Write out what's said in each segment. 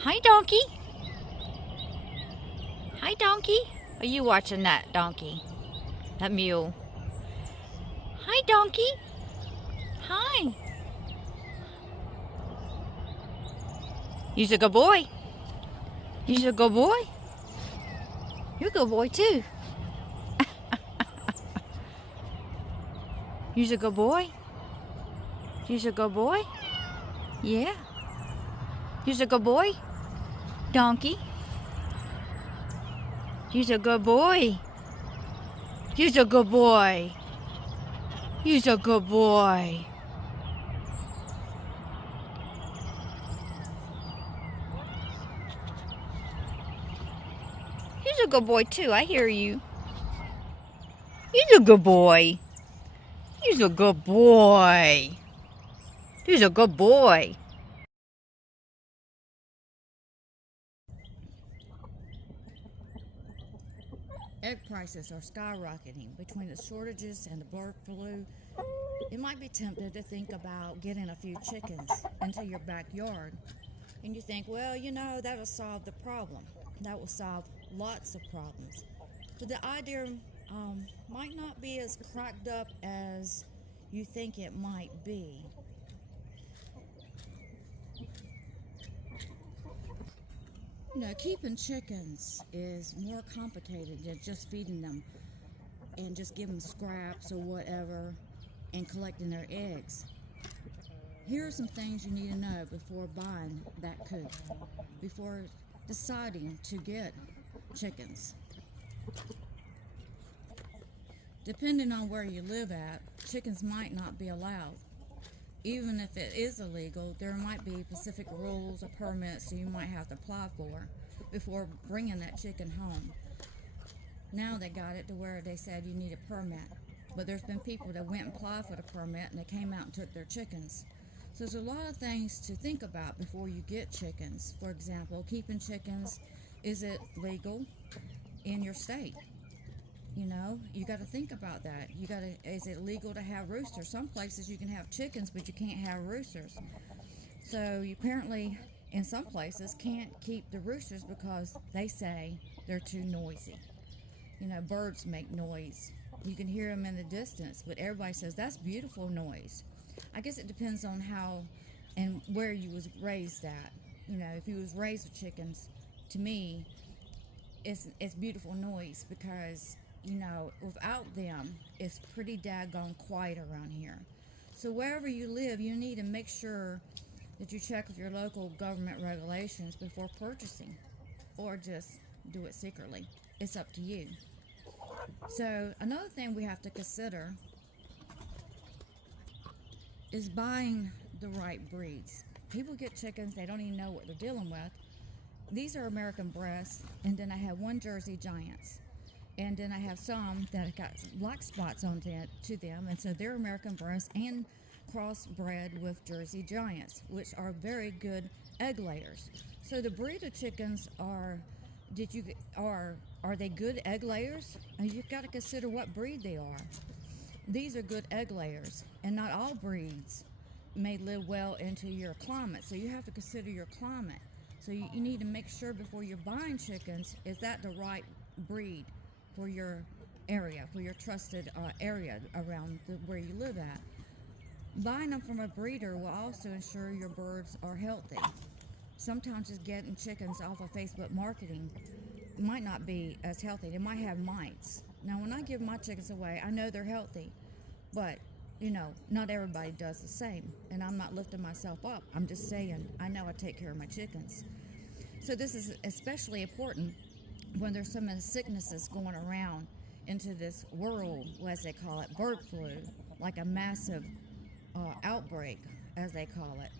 Hi, donkey. Hi, donkey. Are you watching that donkey? That mule. Hi, donkey. Hi. You're a good boy. You're a good boy. You're a good boy, too. You're a good boy. You're a good boy. Yeah. You're a good boy. Donkey. You're a good boy. You're a good boy. You're a good boy. You're a good boy, too. I hear you. You're a good boy. You're a good boy. You're a good boy. Egg prices are skyrocketing between the shortages and the bird flu. It might be tempted to think about getting a few chickens into your backyard. And you think, well, that will solve the problem. That will solve lots of problems. But the idea might not be as cracked up as you think it might be. Keeping chickens is more complicated than just feeding them and just giving them scraps or whatever and collecting their eggs. Here are some things you need to know before buying that coop, before deciding to get chickens. Depending on where you live at, chickens might not be allowed. Even if it is illegal, there might be specific rules or permits that you might have to apply for before bringing that chicken home. Now they got it to where they said you need a permit. But there's been people that went and applied for the permit and they came out and took their chickens. So there's a lot of things to think about before you get chickens. For example, keeping chickens, is it legal in your state? You got to think about that. Is it legal to have roosters? Some places you can have chickens, but you can't have roosters. So you apparently, in some places, can't keep the roosters because they say they're too noisy. Birds make noise. You can hear them in the distance, but everybody says that's beautiful noise. I guess it depends on how and where you was raised at. If you was raised with chickens, to me, it's beautiful noise because without them, it's pretty daggone quiet around here. So wherever you live, you need to make sure that you check with your local government regulations before purchasing, or just do it secretly. It's up to you. So another thing we have to consider is buying the right breeds. People get chickens, they don't even know what they're dealing with. These are American breasts, and then I have one Jersey Giants. And then I have some that got black spots on to them, and so they're American breasts and crossbred with Jersey Giants, which are very good egg layers. So the breed of chickens are they good egg layers? And you've got to consider what breed they are. These are good egg layers, and not all breeds may live well into your climate, so you have to consider your climate. So you need to make sure before you're buying chickens, is that the right breed for your area, for your trusted area around where you live at. Buying them from a breeder will also ensure your birds are healthy. Sometimes just getting chickens off of Facebook marketing might not be as healthy. They might have mites. Now, when I give my chickens away, I know they're healthy, but not everybody does the same. And I'm not lifting myself up. I'm just saying I know I take care of my chickens. So this is especially important when there's so many sicknesses going around into this world, as they call it, bird flu, like a massive outbreak, as they call it.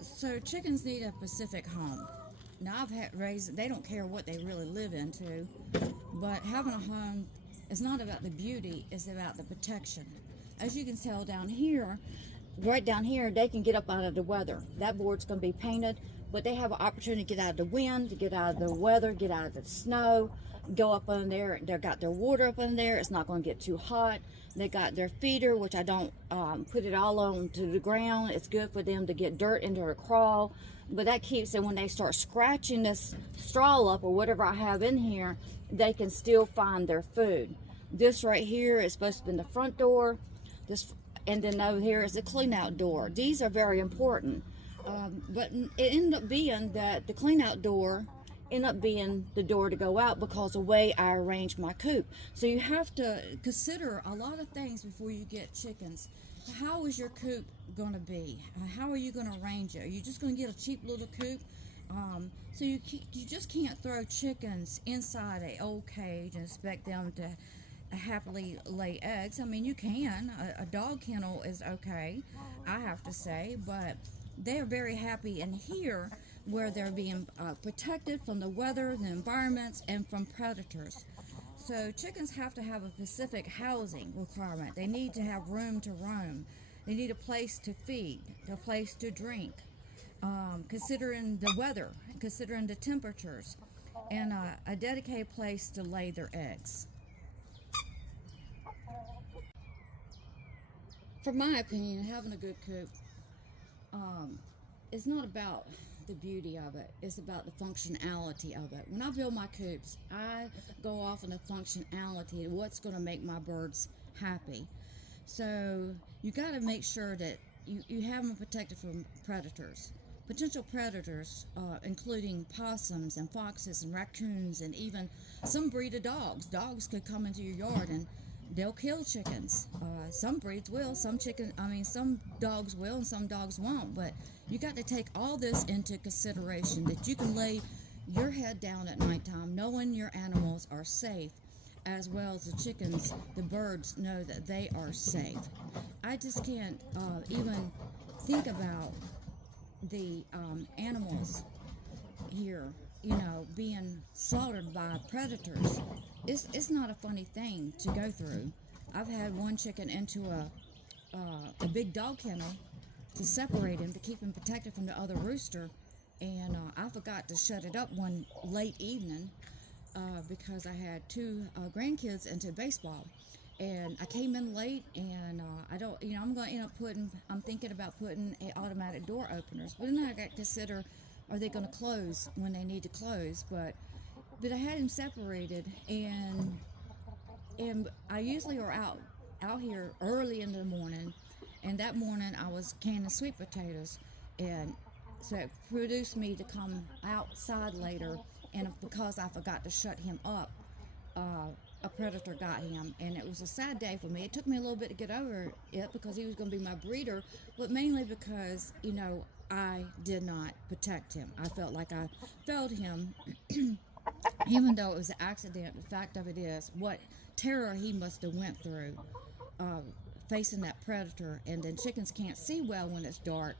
So chickens need a specific home. Now I've raised, they don't care what they really live into, but having a home is not about the beauty, it's about the protection. As you can tell down here, right down here, they can get up out of the weather. That board's going to be painted, but they have an opportunity to get out of the wind, to get out of the weather, get out of the snow. go up on there. They've got their water up in there. It's not going to get too hot. They got their feeder, which I don't put it all onto the ground. It's good for them to get dirt into their crawl, but that keeps them, when they start scratching this straw up or whatever I have in here, they can still find their food. This right here is supposed to be in the front door. This, and then over here is the clean out door. These are very important, but it ended up being that the clean out door end up being the door to go out because of the way I arrange my coop. So you have to consider a lot of things before you get chickens. How is your coop going to be? How are you going to arrange it? Are you just going to get a cheap little coop? So you just can't throw chickens inside a old cage and expect them to happily lay eggs. I mean, you can. A dog kennel is okay, I have to say, but they're very happy in here where they're being protected from the weather, the environments, and from predators. So chickens have to have a specific housing requirement. They need to have room to roam. They need a place to feed, a place to drink, considering the weather, considering the temperatures, and a dedicated place to lay their eggs. For my opinion, having a good coop is not about the beauty of it, it's about the functionality of it. When I build my coops, I go off on the functionality of what's going to make my birds happy. So you got to make sure that you have them protected from predators. Potential predators, including possums and foxes and raccoons and even some breed of dogs. Dogs could come into your yard and they'll kill chickens. Some breeds will, some dogs will and some dogs won't, but you got to take all this into consideration, that you can lay your head down at nighttime knowing your animals are safe, as well as the chickens, the birds know that they are safe. I just can't even think about the animals here, being slaughtered by predators. It's not a funny thing to go through. I've had one chicken into a big dog kennel to separate him, to keep him protected from the other rooster, and I forgot to shut it up one late evening because I had two grandkids into baseball, and I came in late, and I'm going to end up I'm thinking about putting automatic door openers, but then I got to consider, are they going to close when they need to close? But I had him separated, and I usually are out here early in the morning, and that morning I was canning sweet potatoes, and so it produced me to come outside later, and because I forgot to shut him up, a predator got him, and it was a sad day for me. It took me a little bit to get over it because he was going to be my breeder, but mainly because, I did not protect him. I felt like I failed him, even though it was an accident. The fact of it is, what terror he must have went through facing that predator. And then chickens can't see well when it's dark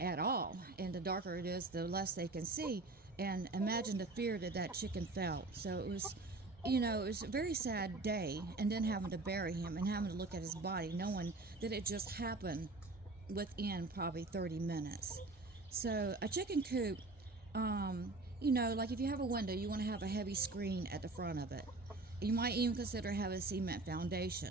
at all, and the darker it is, the less they can see. And imagine the fear that chicken felt. So it was, it was a very sad day, and then having to bury him and having to look at his body, knowing that it just happened within probably 30 minutes. So a chicken coop, like if you have a window, you want to have a heavy screen at the front of it. You might even consider having a cement foundation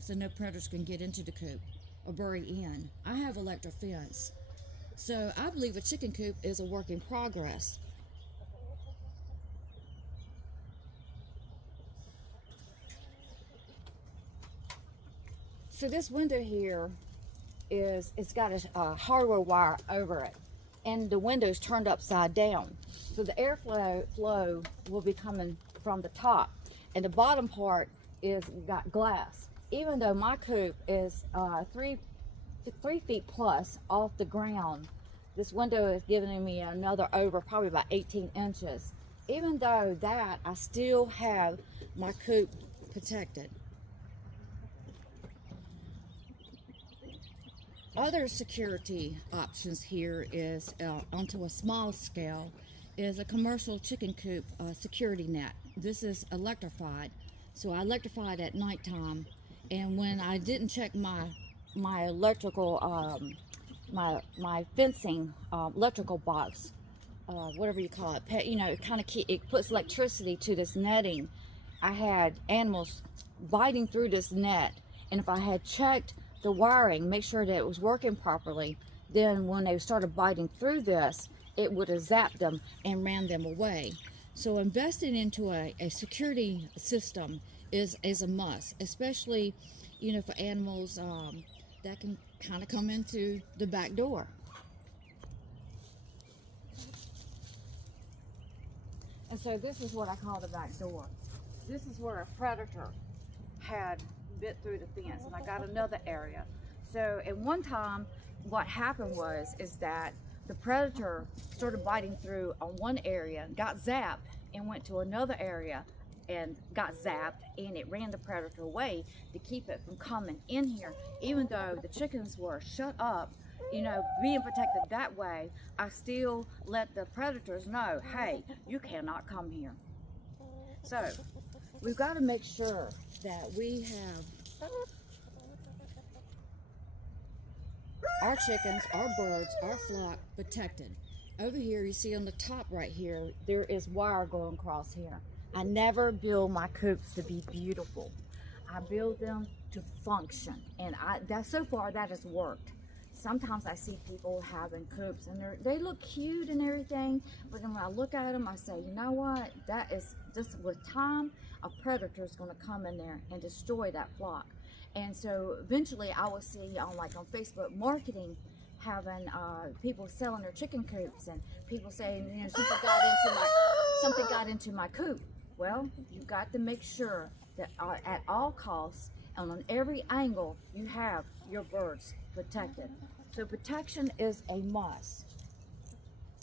so no predators can get into the coop or bury in. I have electric fence. So I believe a chicken coop is a work in progress. So this window here it's got a hardware wire over it, and the window's turned upside down. So the airflow will be coming from the top, and the bottom part is got glass. Even though my coop is 3 feet plus off the ground, this window is giving me another over probably about 18 inches. Even though that, I still have my coop protected. Other security options here is, onto a small scale, is a commercial chicken coop security net. This is electrified, so I electrify it at nighttime, and when I didn't check my electrical, my fencing electrical box whatever you call it, it kind of it puts electricity to this netting. I had animals biting through this net, and if I had checked the wiring, make sure that it was working properly, then when they started biting through this, it would have zapped them and ran them away. So investing into a security system is a must, especially, for animals that can kind of come into the back door. And so this is what I call the back door. This is where a predator had bit through the fence, and I got another area. So at one time, what happened is that the predator started biting through on one area, got zapped, and went to another area and got zapped, and it ran the predator away to keep it from coming in here. Even though the chickens were shut up, being protected that way, I still let the predators know, hey, you cannot come here. So we've got to make sure that we have our chickens, our birds, our flock protected. Over here, you see on the top right here, there is wire going across here. I never build my coops to be beautiful. I build them to function, and so far that has worked. Sometimes I see people having coops and they look cute and everything, but then when I look at them, I say, you know what? That is just with time, a predator is going to come in there and destroy that flock. And so eventually I will see on Facebook marketing having people selling their chicken coops, and people saying, something got into my coop. Well, you've got to make sure that at all costs and on every angle you have your birds protected. So protection is a must.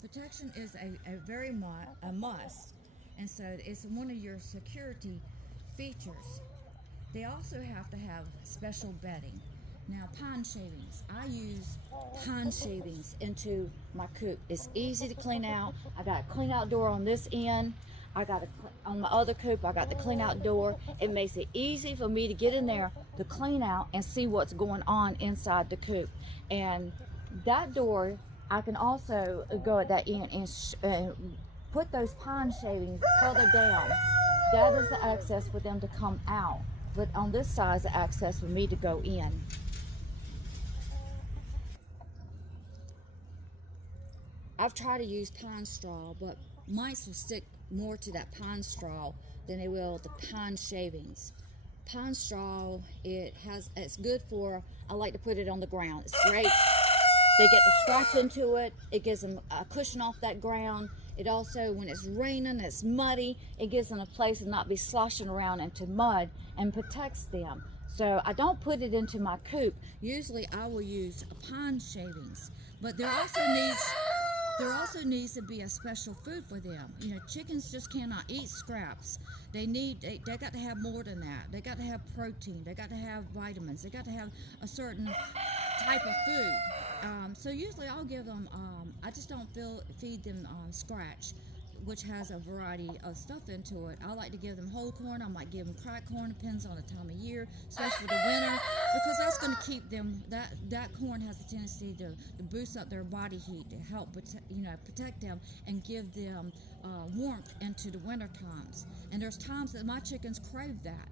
Protection is a must, and so it's one of your security features. They also have to have special bedding. Now, pine shavings. I use pine shavings into my coop. It's easy to clean out. I got a clean out door on this end. On my other coop, I got the clean out door. It makes it easy for me to get in there to clean out and see what's going on inside the coop. And that door, I can also go at that end and put those pine shavings further down. That is the access for them to come out. But on this side is the access for me to go in. I've tried to use pine straw, but mice will stick more to that pine straw than they will the pine shavings. Pine straw, it's good for, I like to put it on the ground. It's great. They get to scratch into it. It gives them a cushion off that ground. It also, when it's raining, it's muddy, it gives them a place to not be sloshing around into mud and protects them. So I don't put it into my coop. Usually I will use pine shavings, but there also needs to be a special food for them. Chickens just cannot eat scraps. They got to have more than that. They got to have protein. They got to have vitamins. They got to have a certain type of food. So usually I'll give them, I just don't feed them scratch, which has a variety of stuff into it. I like to give them whole corn. I might give them cracked corn, depends on the time of year, especially for the winter, because that's going to keep them, that corn has a tendency to boost up their body heat to help protect them and give them warmth into the winter times. And there's times that my chickens crave that.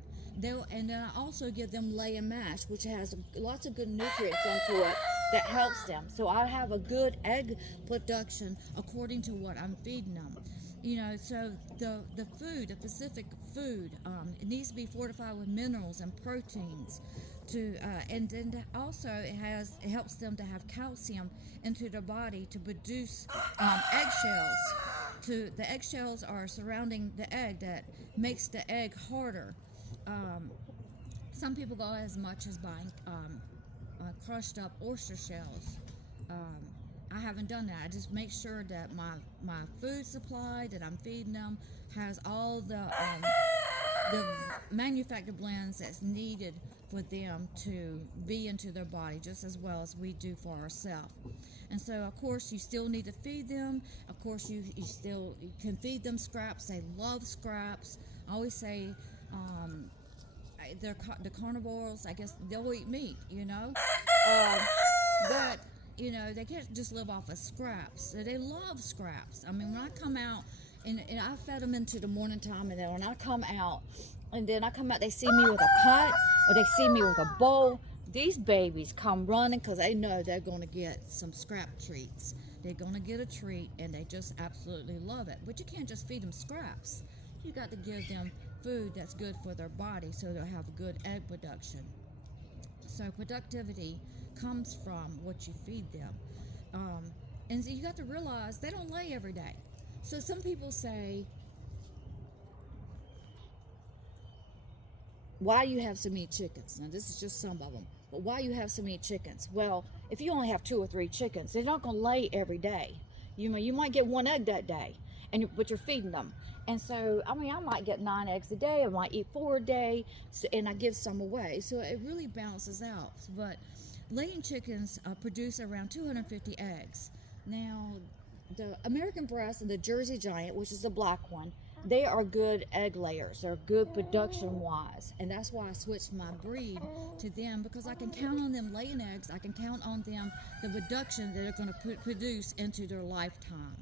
And then I also give them lay and mash, which has lots of good nutrients into it that helps them. So I have a good egg production according to what I'm feeding them. So the food, the specific food, it needs to be fortified with minerals and proteins. And then also it helps them to have calcium into their body to produce eggshells. The eggshells are surrounding the egg that makes the egg harder. Some people go as much as buying crushed up oyster shells. I haven't done that. I just make sure that my food supply that I'm feeding them has all the manufactured blends that's needed for them to be into their body just as well as we do for ourselves. And so of course you still need to feed them. Of course you can feed them scraps. They love scraps. I always say the carnivores, I guess they'll eat meat, but you know, they can't just live off of scraps. So they love scraps. I mean, when I come out, and I fed them into the morning time, and then when I come out, they see me with a pot, or they see me with a bowl. These babies come running because they know they're going to get some scrap treats. They're going to get a treat, and they just absolutely love it. But you can't just feed them scraps. You got to give them food that's good for their body so they'll have a good egg production. So productivity comes from what you feed them. And so you got to realize they don't lay every day. So some people say, why do you have so many chickens? Now this is just some of them. But why you have so many chickens? Well, if you only have 2 or 3 chickens, they're not going to lay every day. You might get 1 egg that day, but you're feeding them. And so, I mean, I might get 9 eggs a day. I might eat 4 a day, and I give some away. So it really balances out. But laying chickens produce around 250 eggs. Now, the American Breast and the Jersey Giant, which is the black one, they are good egg layers. They're good production-wise, and that's why I switched my breed to them, because I can count on them laying eggs. I can count on them, the production that they're going to produce into their lifetime.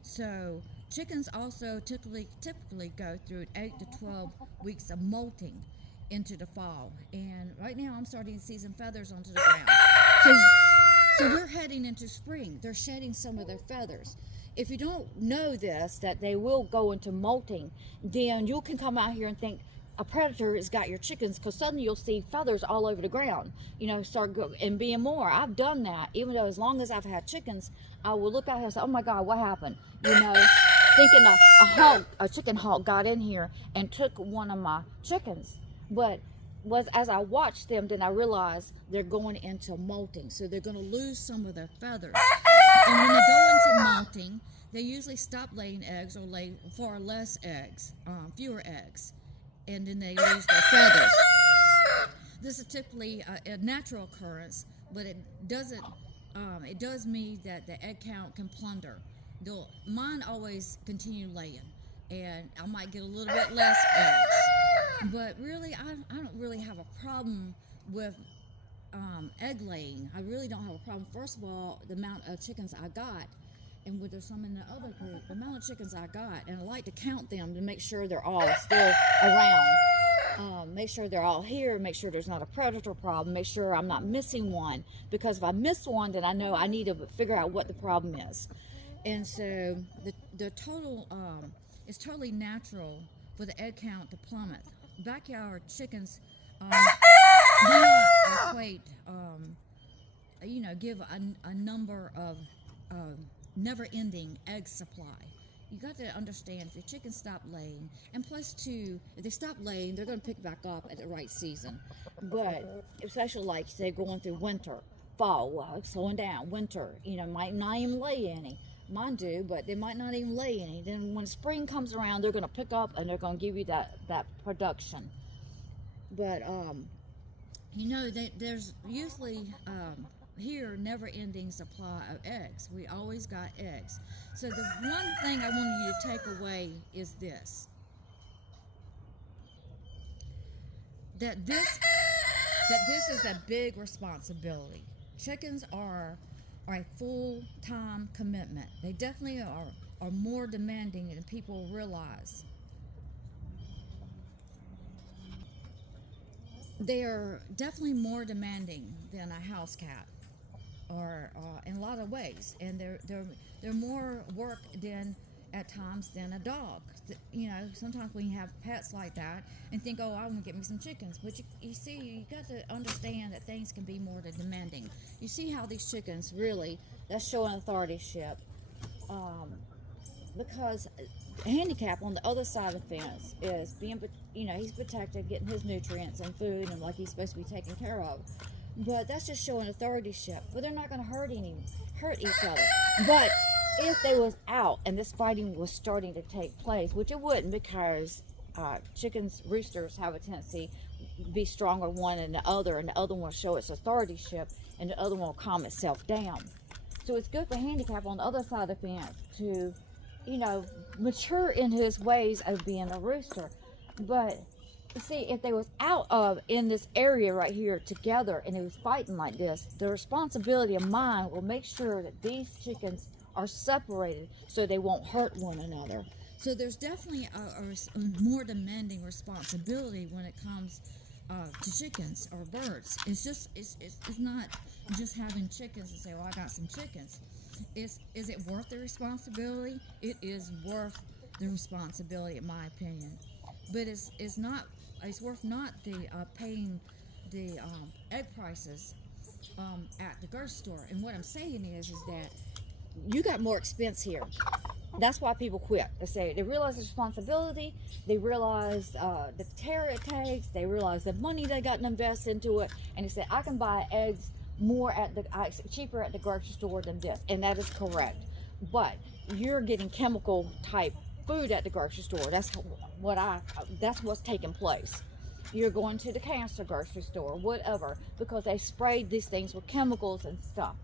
So chickens also typically go through 8 to 12 weeks of molting into the fall, and right now I'm starting to see some feathers onto the ground. So we're heading into spring. They're shedding some of their feathers. If you don't know this, that they will go into molting, then you can come out here and think a predator has got your chickens, because suddenly you'll see feathers all over the ground, and being more. I've done that. Even though as long as I've had chickens, I will look out here and say, oh my God, what happened? Thinking a chicken hawk got in here and took one of my chickens. But as I watched them, then I realized they're going into molting. So they're going to lose some of their feathers. And when they go into molting, they usually stop laying eggs or lay far less eggs, fewer eggs. And then they lose their feathers. This is typically a natural occurrence, but it does mean that the egg count can plunder. Mine always continue laying, and I might get a little bit less eggs. But really, I don't really have a problem with egg laying. I really don't have a problem. First of all, the amount of chickens I got, and there's some in the other group, the amount of chickens I got, and I like to count them to make sure they're all still around. Make sure they're all here, make sure there's not a predator problem, make sure I'm not missing one, because if I miss one, then I know I need to figure out what the problem is. And so the total is totally natural for the egg count to plummet. Backyard chickens do not equate, give a number of never-ending egg supply. You got to understand, if the chickens stop laying, and plus two, if they stop laying, they're going to pick back up at the right season. But especially like, say, going through winter, fall, slowing down, winter, might not even lay any. Mine do, but they might not even lay any. Then when spring comes around, they're going to pick up and they're going to give you that production. But, there's usually here never-ending supply of eggs. We always got eggs. So the one thing I want you to take away is this. That this is a big responsibility. Chickens are a full-time commitment. They definitely are more demanding than people realize. They are definitely more demanding than a house cat, or in a lot of ways, and they're more work at times than a dog. Sometimes when you have pets like that and think, oh, I want to get me some chickens, but you see, you got to understand that things can be more demanding. You see how these chickens really, that's showing authorship, because the handicap on the other side of the fence is being, he's protected, getting his nutrients and food and like he's supposed to be taken care of. But that's just showing authorship. But they're not going to hurt each other. But if they was out and this fighting was starting to take place, which it wouldn't, because roosters have a tendency to be stronger one than the other one will show its authorship, and the other one will calm itself down. So it's good for handicap on the other side of the fence to, mature in his ways of being a rooster. But see, if they was out of in this area right here together and they was fighting like this, the responsibility of mine will make sure that these chickens are separated so they won't hurt one another. So there's definitely a more demanding responsibility when it comes to chickens or birds. It's not just having chickens and say, well, I got some chickens. Is it worth the responsibility? It is worth the responsibility, in my opinion. But it's worth not the paying the egg prices at the grocery store. And what I'm saying is that You got more expense here. That's why people quit. They realize the responsibility, they realize the terror it takes, they realize the money they got to invest into it, and they say, I can buy eggs cheaper at the grocery store than this. And that is correct. But you're getting chemical type food at the grocery store. That's what's taking place. You're going to the cancer grocery store, whatever, because they sprayed these things with chemicals and stuff.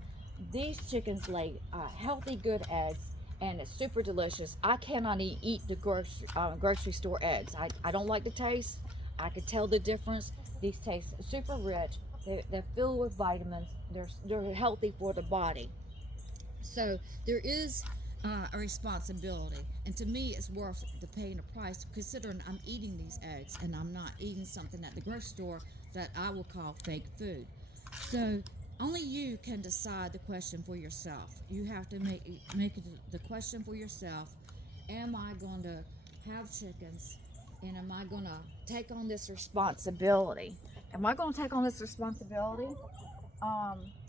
These chickens lay healthy, good eggs, and it's super delicious. I cannot eat the grocery store eggs. I don't like the taste. I could tell the difference. These taste super rich. They're filled with vitamins. They're healthy for the body. So there is a responsibility, and to me it's worth the paying the price, considering I'm eating these eggs and I'm not eating something at the grocery store that I will call fake food. So only you can decide the question for yourself. You have to make the question for yourself. Am I going to have chickens, and am I going to take on this responsibility? Am I going to take on this responsibility?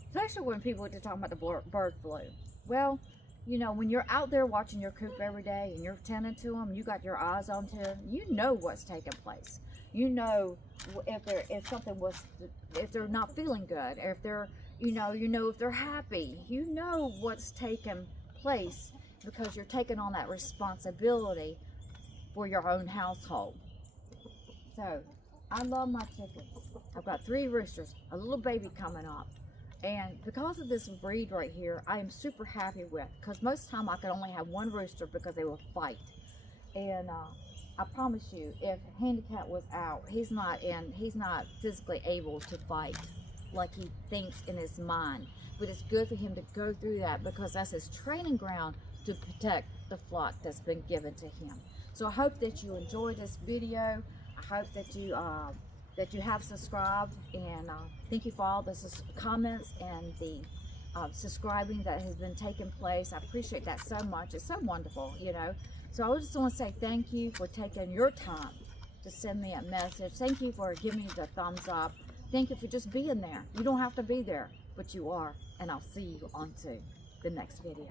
Especially when people are talking about the bird flu. Well, you know, when you're out there watching your coop every day and you're tending to them, you got your eyes onto them, you know what's taking place. You know if they're not feeling good, or if they're, you know if they're happy. You know what's taking place because you're taking on that responsibility for your own household. So, I love my chickens. I've got 3 roosters, a little baby coming up. And because of this breed right here, I am super happy with, because most of the time I could only have 1 rooster because they will fight. And I promise you, if Handicap was out, he's not physically able to fight like he thinks in his mind. But it's good for him to go through that, because that's his training ground to protect the flock that's been given to him. So I hope that you enjoyed this video. I hope that you have subscribed, and thank you for all the comments and the subscribing that has been taking place. I appreciate that so much. It's so wonderful, you know. So I just want to say thank you for taking your time to send me a message. Thank you for giving me the thumbs up. Thank you for just being there. You don't have to be there, but you are. And I'll see you on to the next video.